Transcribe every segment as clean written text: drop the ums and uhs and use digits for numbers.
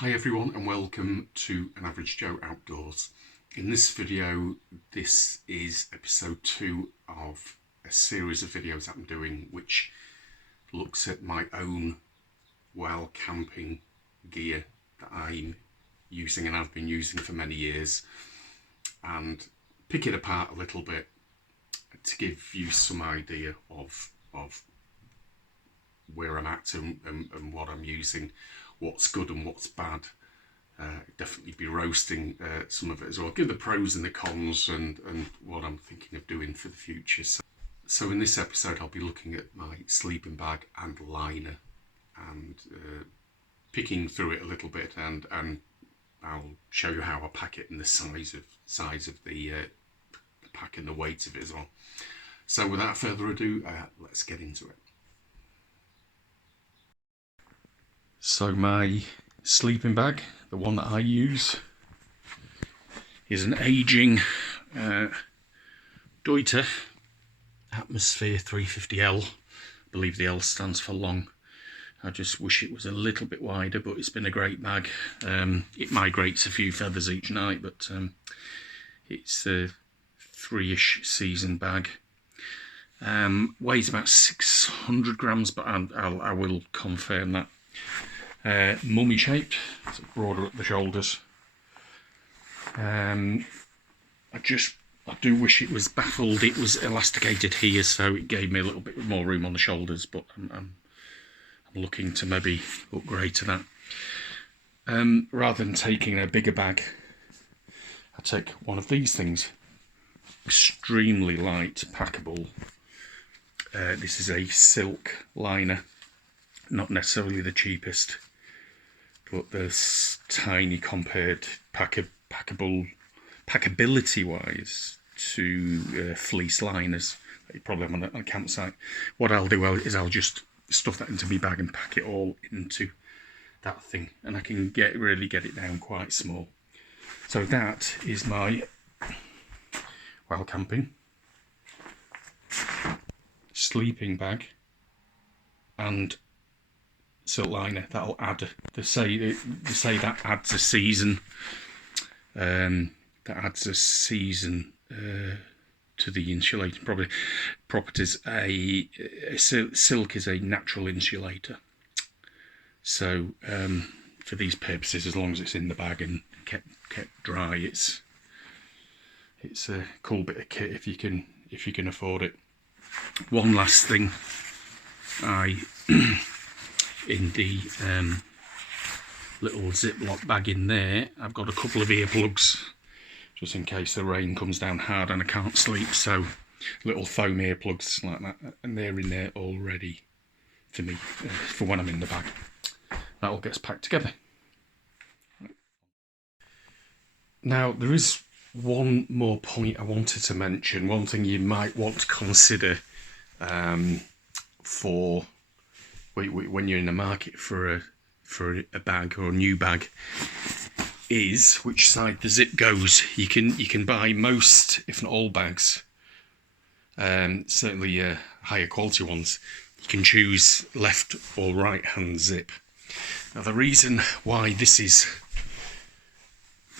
Hi everyone and welcome to An Average Joe Outdoors. In this video, this is episode 2 of a series of videos that I'm doing which looks at my own wild camping gear that I'm using and have been using for many years, and pick it apart a little bit to give you some idea of where I'm at and what I'm using, what's good and what's bad. Definitely be roasting some of it as well. Give the pros and the cons and what I'm thinking of doing for the future. So in this episode I'll be looking at my sleeping bag and liner and picking through it a little bit, and I'll show you how I pack it and the size of the pack and the weight of it as well. So without further ado, let's get into it. So my sleeping bag, the one that I use, is an aging Deuter Atmosphere 350L. I believe the L stands for long. I just wish it was a little bit wider, but it's been a great bag. It migrates a few feathers each night, but it's a 3-ish season bag. Weighs about 600 grams, but I will confirm that. Mummy shaped, so broader at the shoulders. I do wish it was baffled. It was elasticated here, so it gave me a little bit more room on the shoulders, but I'm looking to maybe upgrade to that. Rather than taking a bigger bag, I take one of these things. Extremely light, packable. This is a silk liner, not necessarily the cheapest, but there's tiny compared packability wise to fleece liners that you probably have on a campsite. What I'll do is I'll just stuff that into my bag and pack it all into that thing, and I can really get it down quite small. So that is my wild camping sleeping bag and silk liner. That'll add, they say that adds a season, to the insulating properties. Silk is a natural insulator, so for these purposes, as long as it's in the bag and kept dry, it's a cool bit of kit if you can afford it. One last thing, in the little Ziploc bag in there, I've got a couple of earplugs just in case the rain comes down hard and I can't sleep. So little foam earplugs like that, and they're in there all ready for me for when I'm in the bag. That all gets packed together. Now there is one more point I wanted to mention. One thing you might want to consider for when you're in the market for a bag or a new bag is which side the zip goes. You can buy most, if not all, bags, certainly higher quality ones. You can choose left or right hand zip. Now the reason why this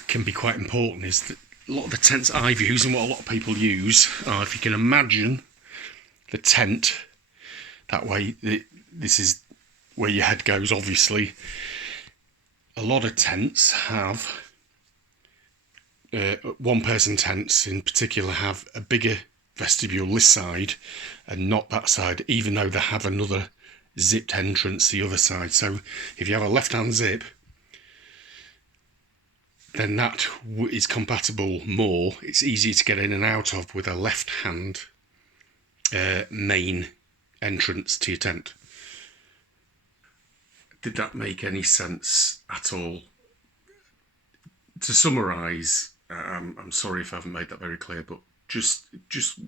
can be quite important is that a lot of the tents I've used and what a lot of people use are, if you can imagine the tent that way, this is where your head goes. Obviously, a lot of tents have, one person tents in particular have a bigger vestibule this side and not that side, even though they have another zipped entrance the other side. So if you have a left hand zip, then that is compatible more. It's easier to get in and out of with a left hand main entrance to your tent. Did that make any sense at all? To summarise, I'm sorry if I haven't made that very clear, but just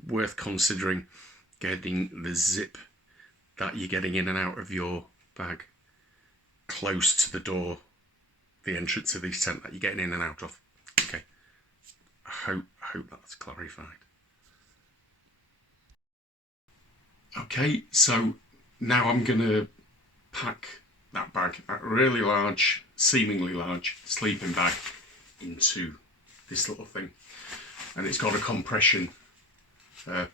worth considering getting the zip that you're getting in and out of your bag close to the door, the entrance of this tent that you're getting in and out of. Okay, I hope that's clarified. Okay, so now I'm gonna pack that bag, that really large, seemingly large sleeping bag, into this little thing. And it's got a compression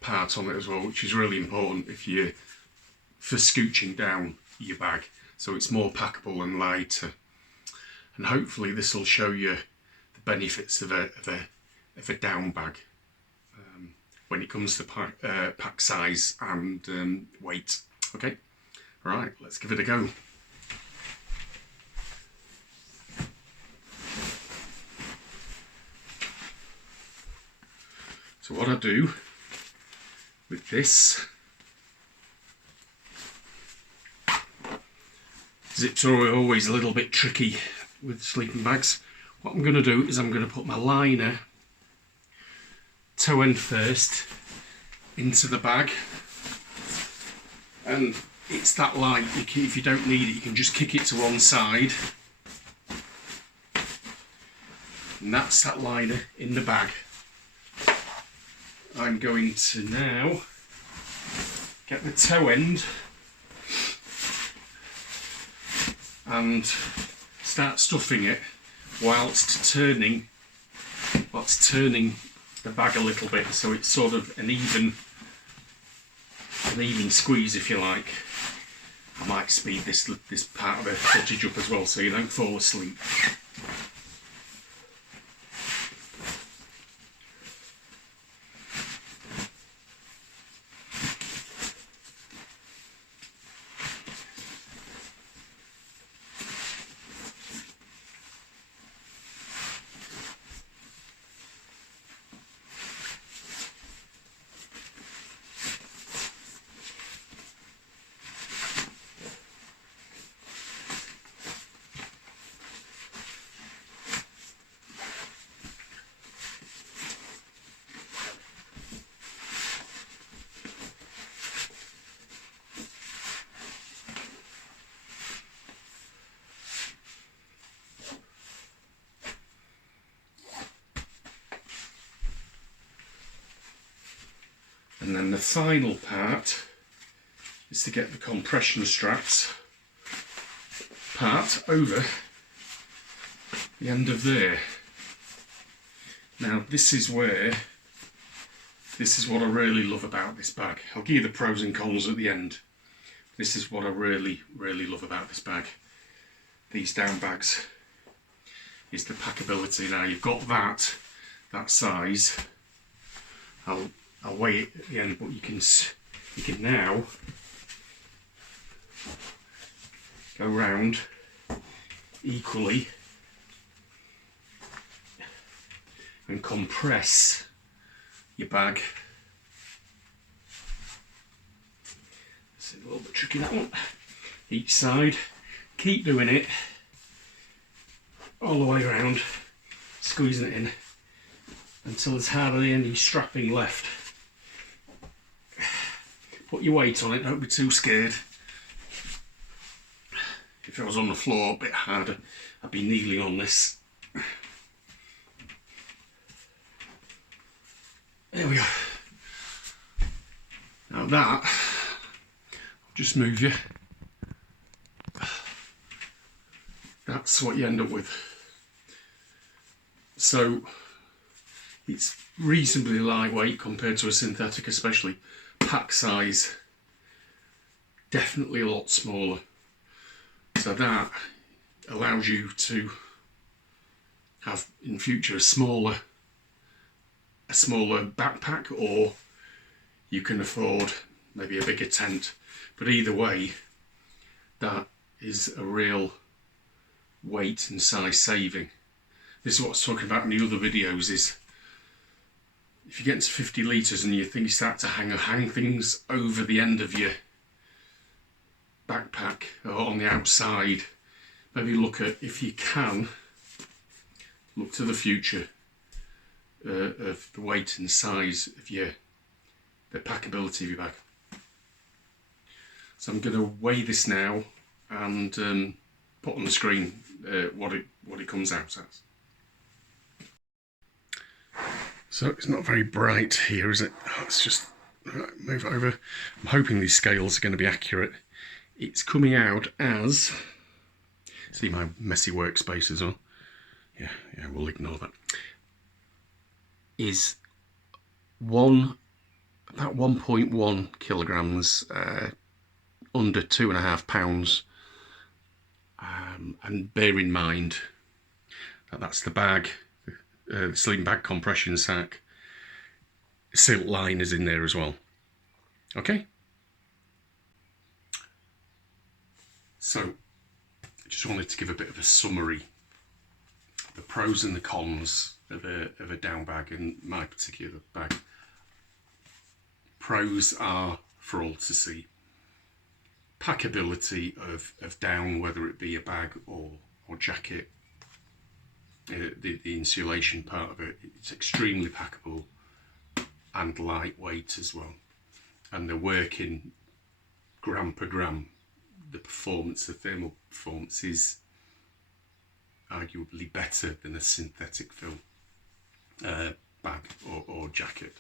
part on it as well, which is really important for scooching down your bag, so it's more packable and lighter. And hopefully this will show you the benefits of a down bag when it comes to pack size and weight. Okay, right, let's give it a go. So what I do with this, zips are always a little bit tricky with sleeping bags. What I'm going to do is I'm going to put my liner toe end first into the bag, and it's that light, if you don't need it you can just kick it to one side, and that's that liner in the bag. I'm going to now get the toe end and start stuffing it whilst turning the bag a little bit, so it's sort of an even squeeze, if you like. I might speed this part of the footage up as well so you don't fall asleep. And then the final part is to get the compression straps part over the end of there. Now this is what I really love about this bag. I'll give you the pros and cons at the end. This is what I really love about this bag. These down bags is the packability. Now you've got that size. I'll weigh it at the end, but you can now go round equally and compress your bag. It's a little bit tricky, that one. Each side. Keep doing it all the way around, squeezing it in until there's hardly any strapping left. Put your weight on it, don't be too scared. If I was on the floor a bit harder, I'd be kneeling on this. There we go. Now that, I'll just move you. That's what you end up with. So it's reasonably lightweight compared to a synthetic, especially. Pack size definitely a lot smaller, so that allows you to have in future a smaller backpack, or you can afford maybe a bigger tent. But either way, that is a real weight and size saving. This is what I was talking about in the other videos, is if you get to 50 litres and you think you start to hang things over the end of your backpack or on the outside, maybe look at, if you can, look to the future of the weight and size of the packability of your bag. So I'm going to weigh this now and put on the screen what it comes out as. So it's not very bright here, is it? Let's just move it over. I'm hoping these scales are going to be accurate. It's coming out as See my messy workspace as well. Yeah, we'll ignore that. Is about 1.1 kilograms, under 2.5 pounds. And bear in mind that that's the bag, the sleeping bag compression sack. Silk line is in there as well. Okay. So, I just wanted to give a bit of a summary, the pros and the cons of a down bag and my particular bag. Pros are for all to see. Packability of down, whether it be a bag or jacket. The insulation part of it, it's extremely packable and lightweight as well. And they're working gram per gram. The performance, the thermal performance is arguably better than a synthetic fill bag or jacket.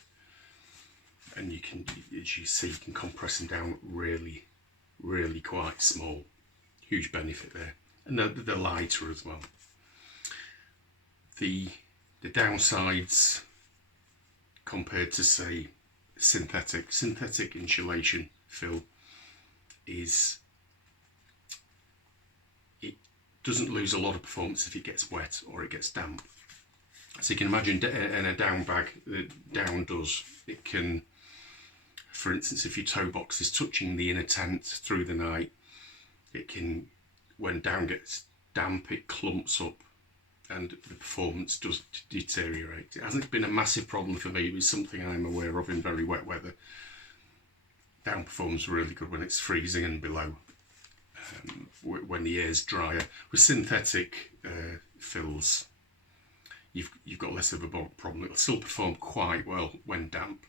And you can, as you see, you can compress them down really quite small. Huge benefit there. And they're lighter as well. The downsides compared to, say, synthetic insulation fill is it doesn't lose a lot of performance if it gets wet or it gets damp. So you can imagine in a down bag, the down does, it can, for instance, if your toe box is touching the inner tent through the night, it can, when down gets damp, it clumps up and the performance does deteriorate. It hasn't been a massive problem for me, but it's something I'm aware of in very wet weather. Down performs really good when it's freezing and below, when the air's drier. With synthetic fills, you've got less of a problem. It'll still perform quite well when damp,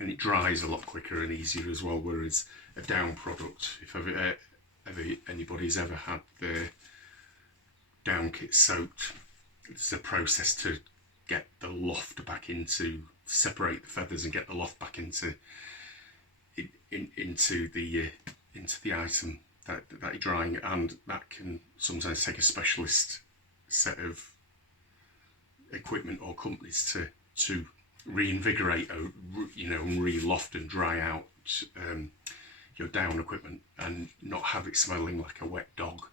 and it dries a lot quicker and easier as well, whereas a down product, if anybody's ever had their down kit soaked, it's a process to get the loft back into, separate the feathers and get the loft back into the item that you're drying, and that can sometimes take a specialist set of equipment or companies to reinvigorate, and re-loft and dry out your down equipment and not have it smelling like a wet dog,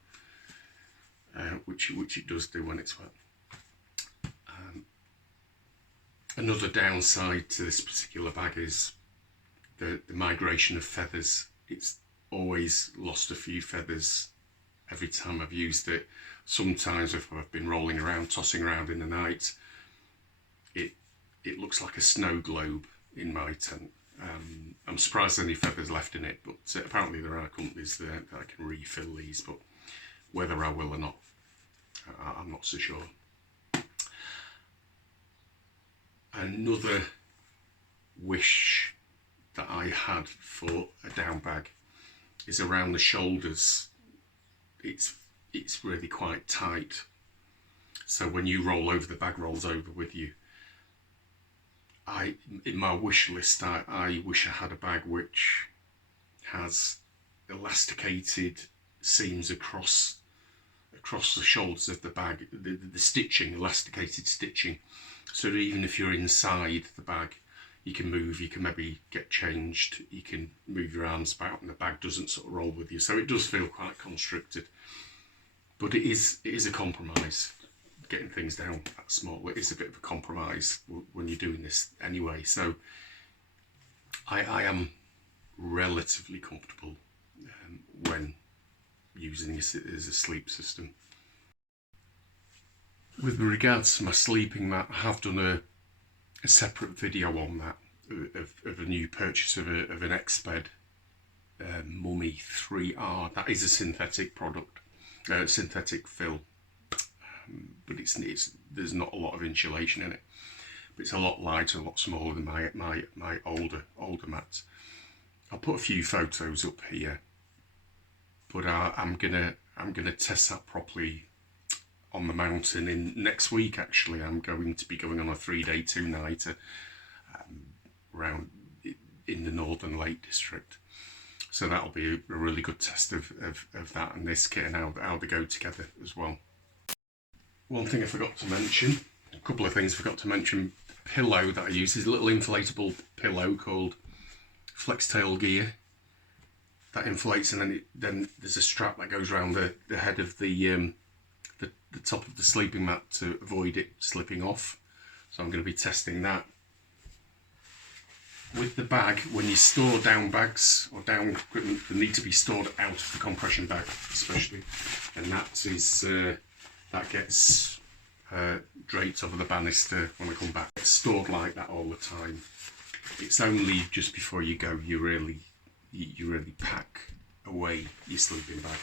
which it does do when it's wet. Another downside to this particular bag is the migration of feathers. It's always lost a few feathers every time I've used it. Sometimes if I've been rolling around, tossing around in the night, it looks like a snow globe in my tent. I'm surprised there's any feathers left in it, but apparently there are companies that can refill these, but whether I will or not, I'm not so sure. Another wish that I had for a down bag is around the shoulders. It's really quite tight, so when you roll over, the bag rolls over with you. In my wish list, I wish I had a bag which has elasticated seams across the shoulders of the bag, the stitching, elasticated stitching, so that even if you're inside the bag, you can move, you can maybe get changed, you can move your arms about and the bag doesn't sort of roll with you. So it does feel quite constricted, but it is a compromise. Getting things down that small, it is a bit of a compromise when you're doing this anyway. So I am relatively comfortable when using it as a sleep system. With regards to my sleeping mat, I have done a separate video on that of a new purchase of an Exped Mummy 3R. That is a synthetic product, synthetic fill, but there's not a lot of insulation in it. But it's a lot lighter, a lot smaller than my older mats. I'll put a few photos up here, but I'm gonna test that properly on the mountain in next week. Actually, I'm going to be going on a 3-day 2-nighter around in the Northern Lake District. So that'll be a really good test of that and this kit and how they go together as well. One thing I forgot to mention, a couple of things I forgot to mention, pillow that I use is a little inflatable pillow called Flex Tail Gear. That inflates, and then there's a strap that goes around the head of the top of the sleeping mat to avoid it slipping off. So I'm going to be testing that. With the bag, when you store down bags or down equipment, they need to be stored out of the compression bag, especially, and that gets draped over the banister when I come back. It's stored like that all the time. It's only just before you go you really pack away your sleeping bag.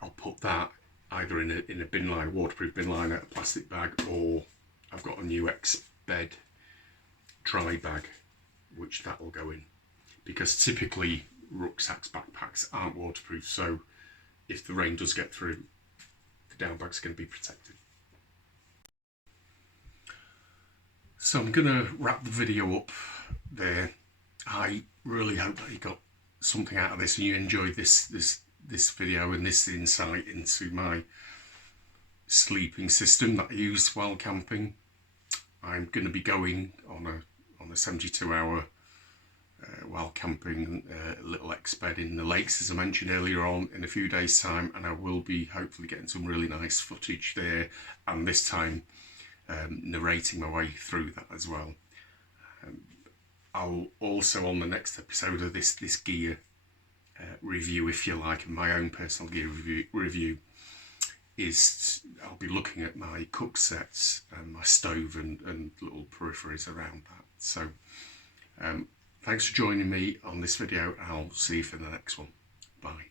I'll put that either in a bin liner, waterproof bin liner, a plastic bag, or I've got a new X-Bed dry bag, which that will go in. Because typically rucksacks, backpacks aren't waterproof, so if the rain does get through, the down bag's going to be protected. So I'm going to wrap the video up there. I really hope that you got something out of this and you enjoyed this video and this insight into my sleeping system that I use while camping. I'm going to be going on a 72-hour while camping little X-Bed in the lakes, as I mentioned earlier on, in a few days' time, and I will be hopefully getting some really nice footage there, and this time narrating my way through that as well. I'll also, on the next episode of this gear review, if you like, and my own personal gear review, is I'll be looking at my cook sets and my stove and little peripheries around that. So thanks for joining me on this video, and I'll see you for the next one. Bye.